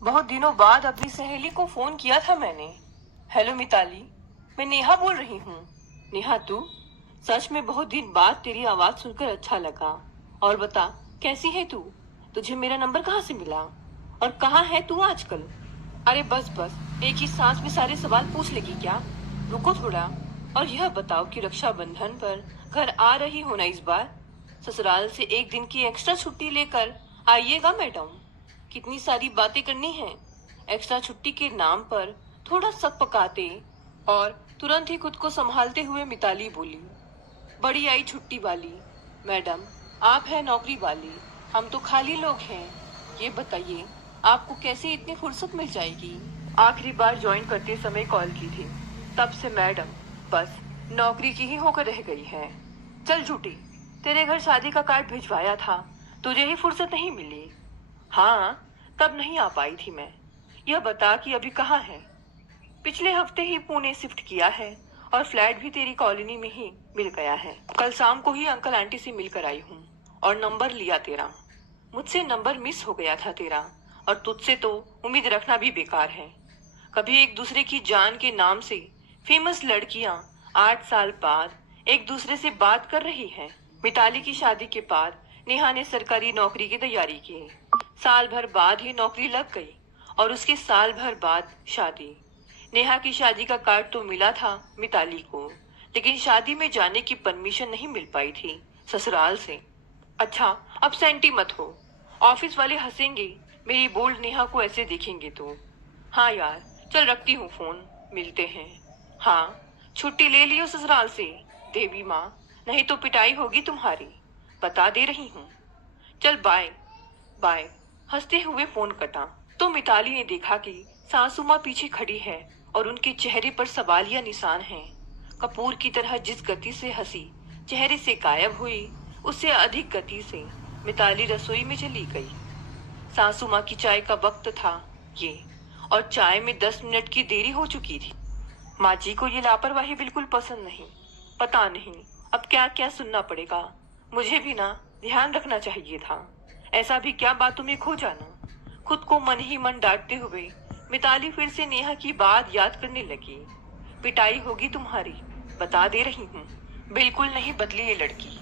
बहुत दिनों बाद अपनी सहेली को फोन किया था मैंने। हेलो मिताली, मैं नेहा बोल रही हूँ। नेहा तू? सच में बहुत दिन बाद तेरी आवाज सुनकर अच्छा लगा। और बता, कैसी है तू? तुझे मेरा नंबर कहाँ से मिला? और कहाँ है तू आजकल? अरे बस बस, एक ही सांस में सारे सवाल पूछ लेगी क्या? रुको थोड़ा। और यह बताओ कि रक्षाबंधन पर घर आ रही हो ना इस बार? ससुराल से एक दिन की एक्स्ट्रा छुट्टी लेकर आइएगा मैडम। कितनी सारी बातें करनी है। एक्स्ट्रा छुट्टी के नाम पर थोड़ा सक पकाते और तुरंत ही खुद को संभालते हुए मिताली बोली, बड़ी आई छुट्टी वाली। मैडम, आप है नौकरी वाली, हम तो खाली लोग हैं। ये बताइए, आपको कैसे इतनी फुर्सत मिल जाएगी? आखिरी बार ज्वाइन करते समय कॉल की थी, तब से मैडम बस नौकरी की ही होकर रह गई है। चल झूठी, तेरे घर शादी का कार्ड भिजवाया था, तुझे ही फुर्सत नहीं मिली। हाँ, तब नहीं आ पाई थी मैं। यह बता कि अभी कहाँ है? पिछले हफ्ते ही पुणे शिफ्ट किया है और फ्लैट भी तेरी कॉलोनी में ही मिल गया है। कल शाम को ही अंकल आंटी से मिलकर आई हूँ और नंबर लिया तेरा। मुझसे नंबर मिस हो गया था तेरा, और तुझसे तो उम्मीद रखना भी बेकार है। कभी एक दूसरे की जान के नाम से फेमस लड़कियां 8 साल बाद एक दूसरे से बात कर रही हैं। मिताली की शादी के बाद नेहा ने सरकारी नौकरी की तैयारी की। साल भर बाद ही नौकरी लग गई और उसके साल भर बाद शादी। नेहा की शादी का कार्ड तो मिला था मिताली को, लेकिन शादी में जाने की परमिशन नहीं मिल पाई थी ससुराल से। अच्छा, अब सेंटी मत हो। ऑफिस वाले हंसेंगे मेरी बोल्ड नेहा को ऐसे देखेंगे तो। हाँ यार, चल रखती हूँ फोन, मिलते हैं। हाँ, छुट्टी ले लियो ससुराल से देवी माँ, नहीं तो पिटाई होगी तुम्हारी, बता दे रही हूँ। चल बाय। बाय। हंसते हुए फोन कटा तो मिताली ने देखा कि सासू माँ पीछे खड़ी है और उनके चेहरे पर सवालिया निशान हैं। कपूर की तरह जिस गति से हंसी चेहरे से गायब हुई, उससे अधिक गति से मिताली रसोई में चली गई। सासू माँ की चाय का वक्त था ये, और चाय में 10 मिनट की देरी हो चुकी थी। माँ जी को ये लापरवाही बिल्कुल पसंद नहीं। पता नहीं अब क्या क्या सुनना पड़ेगा। मुझे भी ना ध्यान रखना चाहिए था। ऐसा भी क्या बातों में खो जाना। खुद को मन ही मन डांटते हुए मिताली फिर से नेहा की बात याद करने लगी। पिटाई होगी तुम्हारी, बता दे रही हूँ। बिल्कुल नहीं बदली ये लड़की।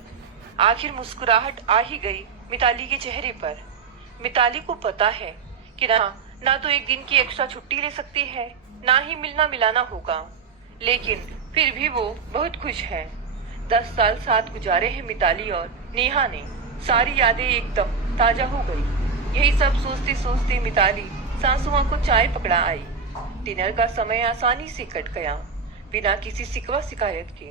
आखिर मुस्कुराहट आ ही गई मिताली के चेहरे पर। मिताली को पता है कि ना तो एक दिन की एक्स्ट्रा छुट्टी ले सकती है, ना ही मिलना मिलाना होगा, लेकिन फिर भी वो बहुत खुश है। 10 साल साथ गुजारे हैं मिताली और नेहा ने। सारी यादें एकदम ताजा हो गई। यही सब सोचते सोचते मिताली सासू माँ को चाय पकड़ा आई। डिनर का समय आसानी से कट गया, बिना किसी सिकवा शिकायत के।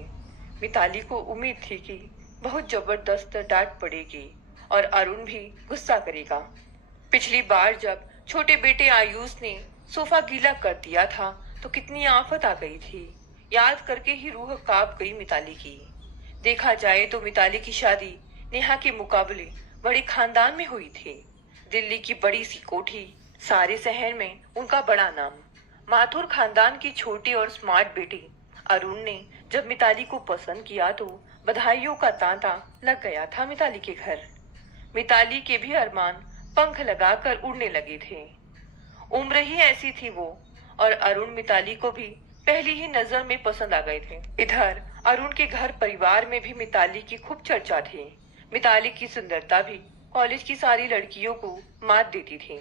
मिताली को उम्मीद थी कि बहुत जबरदस्त डांट पड़ेगी और अरुण भी गुस्सा करेगा। पिछली बार जब छोटे बेटे आयुष ने सोफा गीला कर दिया था तो कितनी आफत आ गई थी। याद करके ही रूह कांप गई मिताली की। देखा जाए तो मिताली की शादी नेहा के मुकाबले बड़े खानदान में हुई थी। दिल्ली की बड़ी सी कोठी, सारे शहर में उनका बड़ा नाम। माथुर खानदान की छोटी और स्मार्ट बेटी अरुण ने जब मिताली को पसंद किया तो बधाइयों का तांता लग गया था मिताली के घर। मिताली के भी अरमान पंख लगाकर उड़ने लगे थे। उम्र ही ऐसी थी वो, और अरुण मिताली को भी पहली ही नजर में पसंद आ गए थे। इधर अरुण के घर परिवार में भी मिताली की खूब चर्चा थी। मिताली की सुंदरता भी कॉलेज की सारी लड़कियों को मात देती थी।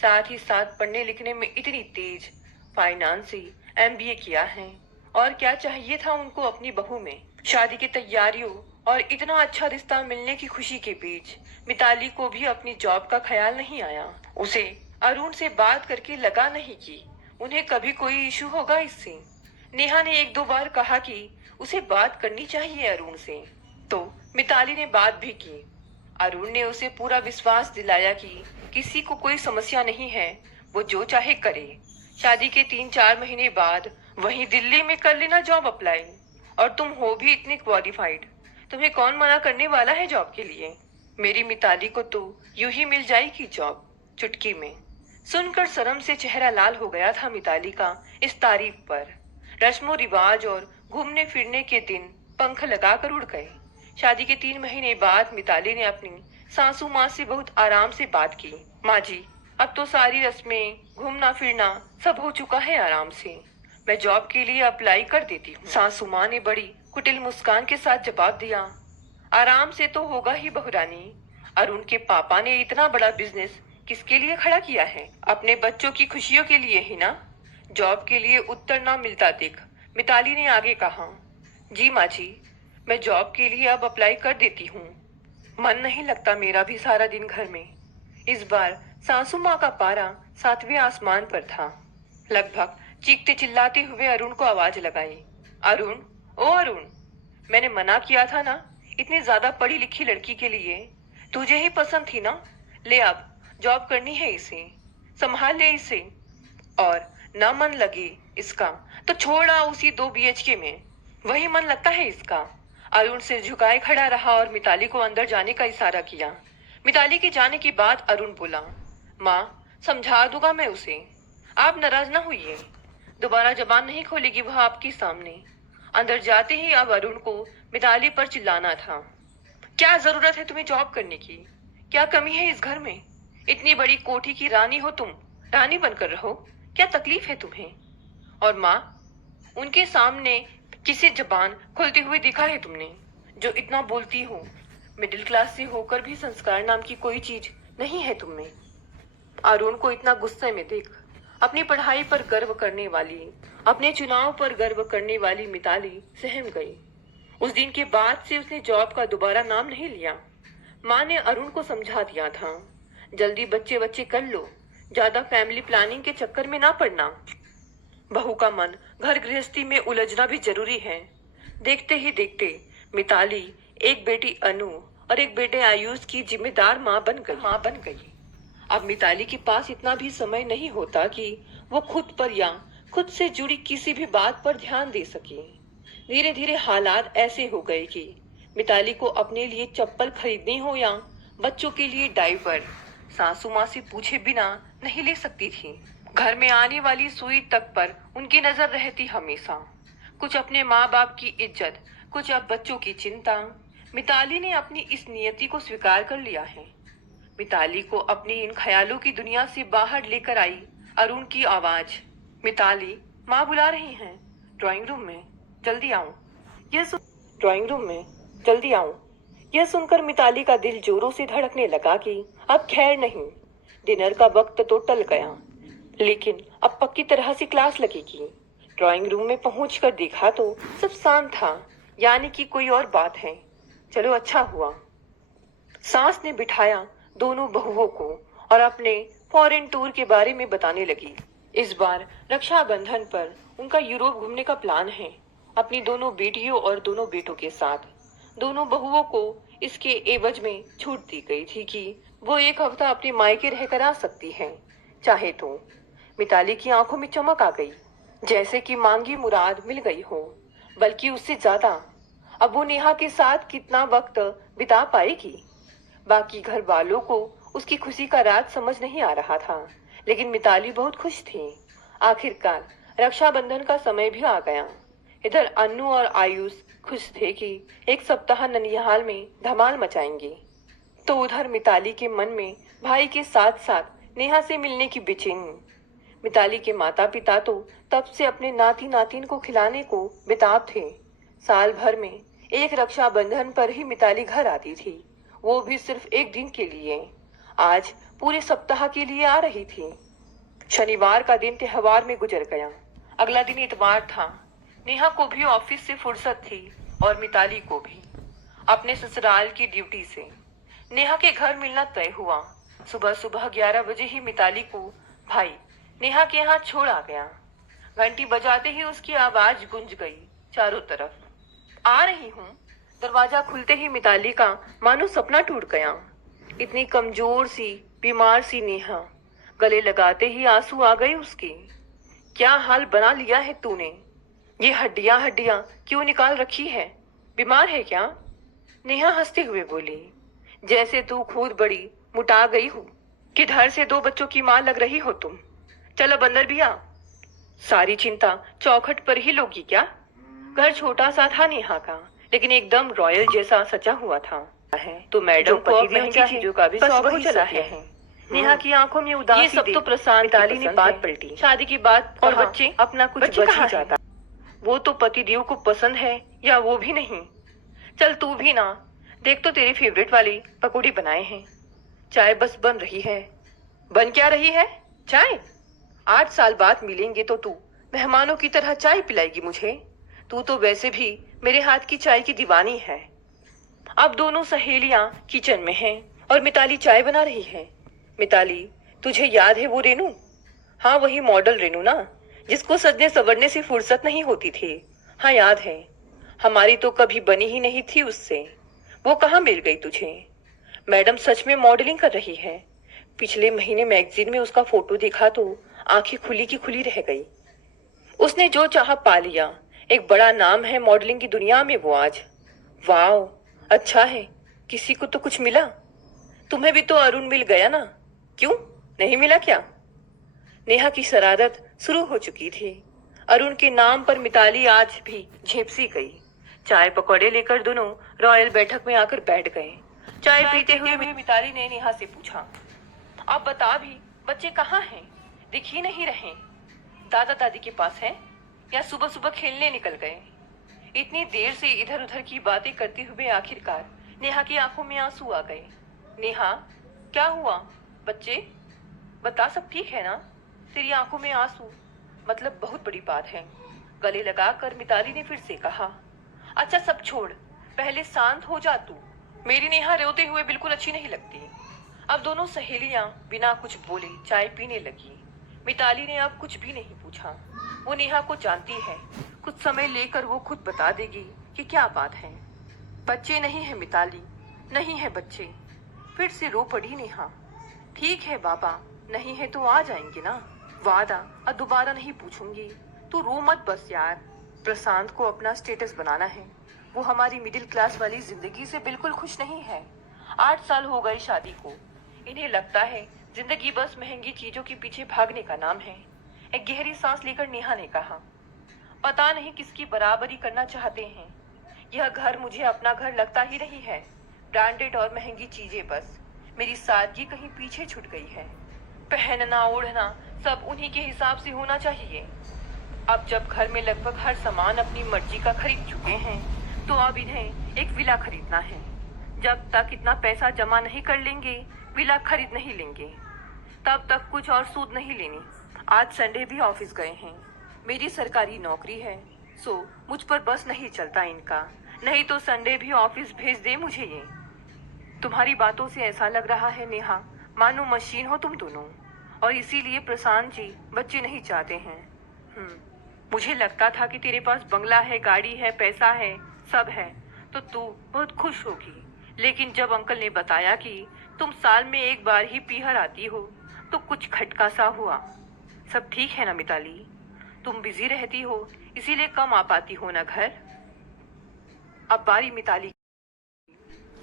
साथ ही साथ पढ़ने लिखने में इतनी तेज, फाइनेंस से एमबीए किया है। और क्या चाहिए था उनको अपनी बहू में। शादी की तैयारियों और इतना अच्छा रिश्ता मिलने की खुशी के बीच मिताली को भी अपनी जॉब का ख्याल नहीं आया। उसे अरुण से बात करके लगा नहीं कि उन्हें कभी कोई इशू होगा इससे। नेहा ने एक दो बार कहा कि उसे बात करनी चाहिए अरुण से, तो मिताली ने बात भी की। अरुण ने उसे पूरा विश्वास दिलाया कि किसी को कोई समस्या नहीं है, वो जो चाहे करे। शादी के 3-4 महीने बाद वहीं दिल्ली में कर लेना जॉब अप्लाई। और तुम हो भी इतनी क्वालिफाइड, तुम्हें कौन मना करने वाला है जॉब के लिए। मेरी मिताली को तो यूं ही मिल जाएगी जॉब, चुटकी में। सुनकर शर्म से चेहरा लाल हो गया था मिताली का इस तारीफ पर। रस्मो रिवाज और घूमने फिरने के दिन पंख लगाकर उड़ गए। शादी के 3 महीने बाद मिताली ने अपनी सासू माँ से बहुत आराम से बात की। माँ जी, अब तो सारी रस्में, घूमना फिरना सब हो चुका है आराम से। मैं जॉब के लिए अप्लाई कर देती हूँ। सासू माँ ने बड़ी कुटिल मुस्कान के साथ जवाब दिया। आराम से तो होगा ही बहुरानी। अरुण के पापा ने इतना बड़ा बिजनेस किसके लिए खड़ा किया है? अपने बच्चों की खुशियों के लिए ही ना। जॉब के लिए उत्तर ना मिलता देख मिताली ने आगे कहा। जी माँ जी, मैं जॉब के लिए अब अप्लाई कर देती हूँ। मन नहीं लगता मेरा भी सारा दिन घर में। इस बार सासू माँ का पारा 7वें आसमान पर था। लगभग चीखते चिल्लाते हुए अरुण को आवाज लगाई। अरुण, ओ अरुण, मैंने मना किया था ना इतनी ज्यादा पढ़ी लिखी लड़की के लिए। तुझे ही पसंद थी ना। ले अब जॉब करनी है इसे, संभाल ले इसे। और ना मन लगे इसका तो छोड़ा उसी 2 BHK में, वही मन लगता है इसका। अरुण सिर झुकाए खड़ा रहा और मिताली को अंदर जाने का इशारा किया। मिताली के जाने के बाद अरुण बोला, माँ समझा दूंगा मैं उसे, आप नाराज ना होइए। दोबारा जबान नहीं खोलेगी वह आपके सामने। अंदर जाते ही अब अरुण को मिताली पर चिल्लाना था। क्या जरूरत है तुम्हें जॉब करने की? क्या कमी है इस घर में? इतनी बड़ी कोठी की रानी हो तुम, रानी बनकर रहो। क्या तकलीफ है तुम्हें? और माँ, उनके सामने किसी जबान खोलते हुए देखा है तुमने जो इतना बोलती हो? मिडिल क्लास से होकर भी संस्कार नाम की कोई चीज नहीं है तुम में। अरुण को इतना गुस्से में देख अपनी पढ़ाई पर गर्व करने वाली, अपने चुनाव पर गर्व करने वाली मिताली सहम गई। उस दिन के बाद से उसने जॉब का दोबारा नाम नहीं लिया। माँ ने अरुण को समझा दिया था, जल्दी बच्चे बच्चे कर लो, ज्यादा फैमिली प्लानिंग के चक्कर में ना पड़ना। बहू का मन घर गृहस्थी में उलझना भी जरूरी है। देखते ही देखते मिताली एक बेटी अनु और एक बेटे आयुष की जिम्मेदार माँ बन गई। अब मिताली के पास इतना भी समय नहीं होता कि वो खुद पर या खुद से जुड़ी किसी भी बात पर ध्यान दे सके। धीरे धीरे हालात ऐसे हो गए कि मिताली को अपने लिए चप्पल खरीदनी हो या बच्चों के लिए डायपर, सासू माँ से पूछे बिना नहीं ले सकती थी। घर में आने वाली सुई तक पर उनकी नजर रहती हमेशा। कुछ अपने माँ बाप की इज्जत, कुछ अब बच्चों की चिंता। मिताली ने अपनी इस नियति को स्वीकार कर लिया है। मिताली को अपनी इन ख्यालों की दुनिया से बाहर लेकर आई अरुण की आवाज। मिताली, माँ बुला रही हैं, ड्राइंग रूम में, जल्दी आओ। ड्राइंग रूम में जल्दी आओ। यह सुनकर मिताली का दिल जोरों से धड़कने लगा कि अब खैर नहीं, डिनर का वक्त तो टल गया, लेकिन अब पक्की तरह से क्लास लगेगी। ड्राइंग रूम में पहुंचकर देखा तो सब शांत था, यानी कि कोई और बात है। चलो अच्छा हुआ। सास ने बिठाया दोनों बहुओं को और अपने फॉरेन टूर के बारे में बताने लगी। इस बार रक्षाबंधन पर उनका यूरोप घूमने का प्लान है, अपनी दोनों बेटियों और दोनों बेटों के साथ। दोनों बहुओं को इसके एवज में छूट दी गई थी कि वो 1 हफ्ता अपने मायके रहकर आ सकती है चाहे तो। मिताली की आंखों में चमक आ गई, जैसे कि मांगी मुराद मिल गई हो, बल्कि उससे ज्यादा। अब वो नेहा के साथ कितना वक्त बिता पाएगी? बाकी घर वालों को उसकी खुशी का राज समझ नहीं आ रहा था, लेकिन मिताली बहुत खुश थी। आखिरकार रक्षाबंधन का समय भी आ गया। इधर अन्नू और आयुष खुश थे कि 1 सप्ताह ननिहाल में धमाल मचाएंगे, तो उधर मिताली के मन में भाई के साथ साथ नेहा से मिलने की बेचैनी। मिताली के माता पिता तो तब से अपने नाती नातिन को खिलाने को बेताब थे। साल भर में एक रक्षाबंधन पर ही मिताली घर आती थी, वो भी सिर्फ 1 दिन के लिए। आज पूरे सप्ताह के लिए आ रही थी। शनिवार का दिन त्योहार में गुजर गया। अगला दिन इतवार था। नेहा को भी ऑफिस से फुर्सत थी और मिताली को भी अपने ससुराल की ड्यूटी से। नेहा के घर मिलना तय हुआ। सुबह सुबह 11 बजे ही मिताली को भाई नेहा के यहाँ छोड़ आ गया। घंटी बजाते ही उसकी आवाज गूंज गई चारों तरफ। आ रही हूँ। दरवाजा खुलते ही मिताली का मानो सपना टूट गया। इतनी कमजोर सी, बीमार सी नेहा, गले लगाते ही आंसू आ गए उसके। क्या हाल बना लिया है तूने? ये हड्डियां हड्डियां क्यों निकाल रखी है? बीमार है क्या? नेहा हंसते हुए बोली, जैसे तू खुद बड़ी मुटा गई हो। किधर से 2 बच्चों की मां लग रही हो तुम। चल अब अंदर भी आ। सारी चिंता चौखट पर ही लोगी क्या? घर छोटा सा था नेहा का, लेकिन एकदम रॉयल जैसा सजा हुआ था। है तो मैडम को अब महंगी चीजों का भी शौक हो चला है। नेहा की आंखों में उदासी ये सब तो प्रशांत मिताली ने बात पलटी। शादी की बात और बच्चे अपना कुछ बच ही जाता। वो तो पतिदेव को पसंद है या वो भी नहीं। चल तू भी ना, देख तो तेरी फेवरेट वाली पकौड़ी बनाए हैं। चाय बस बन रही है। बन क्या रही है? चाय? 8 साल बाद मिलेंगे तो तू मेहमानों की तरह चाय पिलाएगी मुझे? तू तो वैसे भी मेरे हाथ की चाय की दीवानी है। अब दोनों सहेलियां किचन में हैं और मिताली चाय बना रही है। मिताली, तुझे याद है वो रेनू? हाँ, वही मॉडल रेनू ना, जिसको सजने संवरने से फुर्सत नहीं होती थी। हाँ याद है। हमारी तो कभी बनी ही नहीं थी उससे। वो कहाँ मिल गई तुझे? मैडम सच में मॉडलिंग कर रही है। पिछले महीने मैगजीन में उसका फोटो देखा तो आंखें खुली की खुली रह गई। उसने जो चाहा पा लिया। एक बड़ा नाम है मॉडलिंग की दुनिया में वो आज। वाह, अच्छा है, किसी को तो कुछ मिला। तुम्हें भी तो अरुण मिल गया ना? क्यों, नहीं मिला क्या? नेहा की शरारत शुरू हो चुकी थी। अरुण के नाम पर मिताली आज भी झेपसी गई। चाय पकौड़े लेकर दोनों रॉयल बैठक में आकर बैठ गए। चाय पीते हुए मिताली ने नेहा से पूछा, अब बता भी, बच्चे कहाँ हैं? दिख ही नहीं रहे। दादा दादी के पास हैं या सुबह सुबह खेलने निकल गए? इतनी देर से इधर उधर की बातें करते हुए आखिरकार नेहा की आंखों में आंसू आ गए। नेहा, क्या हुआ? बच्चे बता, सब ठीक है ना? तेरी आंखों में आंसू मतलब बहुत बड़ी बात है। गले लगाकर मिताली ने फिर से कहा, अच्छा सब छोड़, पहले शांत हो जा तू। मेरी नेहा रोते हुए बिल्कुल अच्छी नहीं लगती। अब दोनों सहेलियां बिना कुछ बोले चाय पीने लगी। मिताली ने अब कुछ भी नहीं पूछा। वो नेहा को जानती है। कुछ समय लेकर वो खुद बता देगी कि क्या बात है। बच्चे नहीं है मिताली, नहीं है बच्चे। फिर से रो पड़ी नेहा। ठीक है बाबा, नहीं है तो आ जाएंगे ना, वादा, और दोबारा नहीं पूछूंगी। तू रो मत बस यार। प्रशांत को अपना स्टेटस बनाना है। वो हमारी मिडिल क्लास वाली जिंदगी से बिल्कुल खुश नहीं है। 8 साल हो गए शादी को। इन्हें लगता है जिंदगी बस महंगी चीजों के पीछे भागने का नाम है। एक गहरी सांस लेकर नेहा ने कहा, पता नहीं किसकी बराबरी करना चाहते हैं। यह घर मुझे अपना घर लगता ही नहीं है। ब्रांडेड और महंगी चीजें बस। मेरी सादगी कहीं पीछे छूट गई है। पहनना ओढ़ना सब उन्हीं के हिसाब से होना चाहिए। अब जब घर में लगभग हर सामान अपनी मर्जी का खरीद चुके हैं तो अब इन्हें एक विला खरीदना है। जब तक इतना पैसा जमा नहीं कर लेंगे विला खरीद नहीं लेंगे। तब तक कुछ और सूद नहीं लेनी। आज संडे भी ऑफिस गए हैं। मेरी सरकारी नौकरी है, सो मुझ पर बस नहीं चलता इनका। नहीं तो संडे भी ऑफिस भेज दे मुझे ये। तुम्हारी बातों से ऐसा लग रहा है नेहा मानो मशीन हो तुम दोनों, और इसीलिए प्रशांत जी बच्चे नहीं चाहते हैं। मुझे लगता था कि तेरे पास बंगला है, गाड़ी है, पैसा है, सब है, तो तू बहुत खुश होगी। लेकिन जब अंकल ने बताया कि तुम साल में एक बार ही पीहर आती हो तो कुछ खटका सा हुआ। सब ठीक है ना मिताली? तुम बिजी रहती हो इसीलिए कम आ पाती हो ना घर? अब बारी मिताली।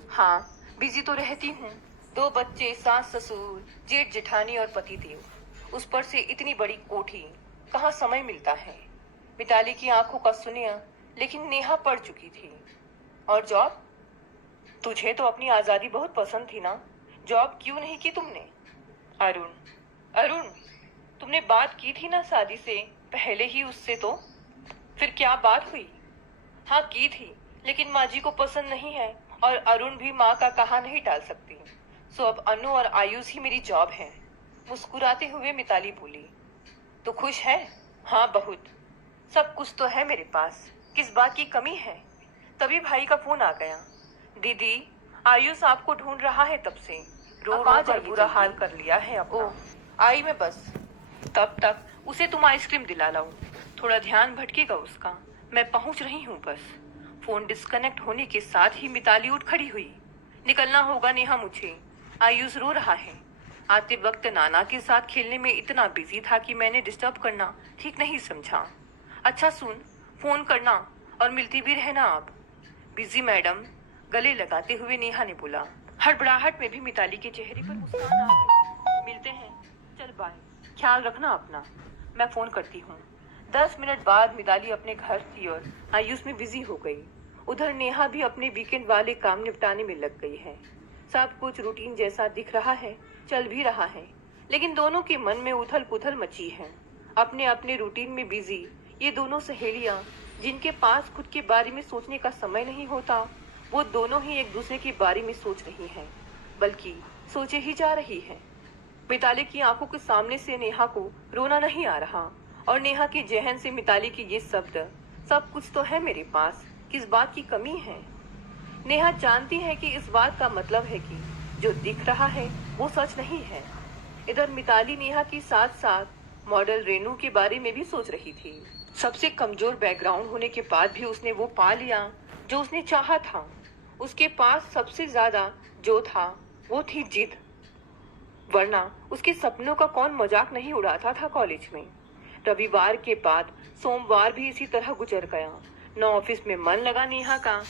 हाँ, बिजी तो रहती हूँ। 2 बच्चे, सास ससुर, जेठ जेठानी और पतिदेव, उस पर से इतनी बड़ी कोठी, कहाँ समय मिलता है। मिताली की आंखों का सुनिया लेकिन नेहा पड़ चुकी थी। और जॉब? तुझे तो अपनी आजादी बहुत पसंद थी ना, जॉब क्यों नहीं की तुमने? अरुण, अरुण, तुमने बात की थी ना शादी से पहले ही उससे, तो फिर क्या बात हुई? हाँ की थी, लेकिन माँ जी को पसंद नहीं है और अरुण भी माँ का कहा नहीं टाल सकती। सो अब अनु और आयुष ही मेरी जॉब है। मुस्कुराते हुए मिताली बोली। तो खुश है? हाँ बहुत। सब कुछ तो है मेरे पास, किस बात की कमी है? तभी भाई का फोन आ गया। दीदी, आयुष आपको ढूंढ रहा है तब से। रो रो कर बुरा हाल कर लिया है अपना। आई मैं बस। तब तक उसे तुम आइसक्रीम दिला लाओ। थोड़ा ध्यान भटकेगा उसका। मैं पहुंच रही हूँ बस। फोन डिस्कनेक्ट होने के साथ ही मिताली उठ खड़ी हुई। निकलना होगा नेहा मुझे, आयुष रो रहा है। आते वक्त नाना के साथ खेलने में इतना बिजी था कि मैंने डिस्टर्ब करना ठीक नहीं समझा। अच्छा सुन, फोन करना और मिलती भी रहना आप। बिजी मैडम, गले लगाते हुए नेहा ने बोला। हड़बड़ाहट में भी मिताली के चेहरे पर मुस्कान आ गई। मिलते हैं, चल बाय, ख्याल रखना अपना, मैं फोन करती हूँ। 10 मिनट बाद मिताली अपने घर थी और आयुष में बिजी हो गई। उधर नेहा भी अपने वीकेंड वाले काम निपटाने में लग गई है। सब कुछ रूटीन जैसा दिख रहा है, चल भी रहा है, लेकिन दोनों के मन में उथल पुथल मची है। अपने अपने रूटीन में बिजी ये दोनों सहेलियां, जिनके पास खुद के बारे में सोचने का समय नहीं होता, वो दोनों ही एक दूसरे के बारे में सोच रही हैं, बल्कि सोचे ही जा रही है। मिताली की आंखों के सामने से नेहा को रोना नहीं आ रहा, और नेहा के जहन से मिताली के ये शब्द, सब कुछ तो है मेरे पास, किस बात की कमी है। नेहा जानती है कि इस बात का मतलब है कि जो दिख रहा है वो सच नहीं है। इधर मिताली नेहा के साथ साथ मॉडल रेनू के बारे में भी सोच रही थी। सबसे कमजोर बैकग्राउंड होने के बाद भी उसने वो पा लिया जो उसने चाहा था। उसके पास सबसे ज्यादा जो था वो थी जिद, वरना उसके सपनों का कौन मजाक नहीं उड़ाता था कॉलेज में। रविवार के बाद सोमवार भी इसी तरह गुजर गया। न ऑफिस में मन लगा नेहा का,